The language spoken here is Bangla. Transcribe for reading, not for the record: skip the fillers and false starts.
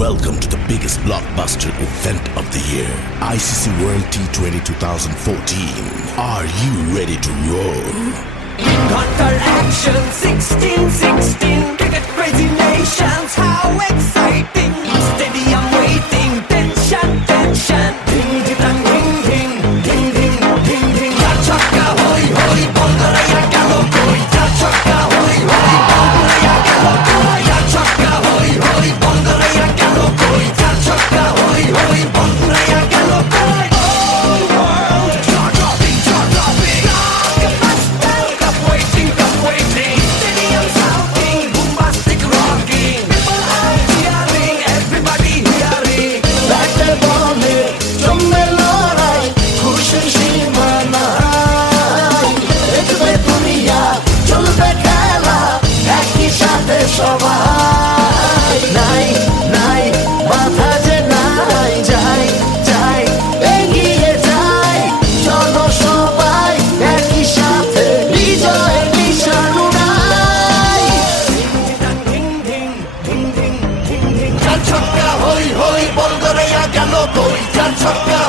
Welcome to the biggest blockbuster event of the year, ICC World T20 2014. Are you ready to roar? Hunter action 16-16, cricket crazy nations, how exciting! Stadium waiting, tension, tension. Ding ding ding ding ding ding ding ding. Ya chakka hoi hoi, bongolaya galo koi. Ya chakka hoi hoi, bongolaya galo koi. Ya chakka hoi hoi, bongolaya galo koi. Ya chakka hoi hoi, bongolaya galo koi. All world jaw-dropping, jaw-dropping. Blockbuster, cup waiting. Stadium shouting, bombastic rocking. People are cheering, everybody hearing. ব্যাটে বলে জমবে লড়াই, খুশির সীমা নাই। দেখবে দুনিয়া, চলবে খেলা, একই সাথে সবাই। নাই নাই বাধা যে নাই, যাই যাই এগিয়ে যাই। চলো সবাই একই সাথে বিজয়ের নিশান উড়াই। Ding ding ding ding ding ding. চার ছক্কা হই হই, বল করে গেল কই। চার ছক্কা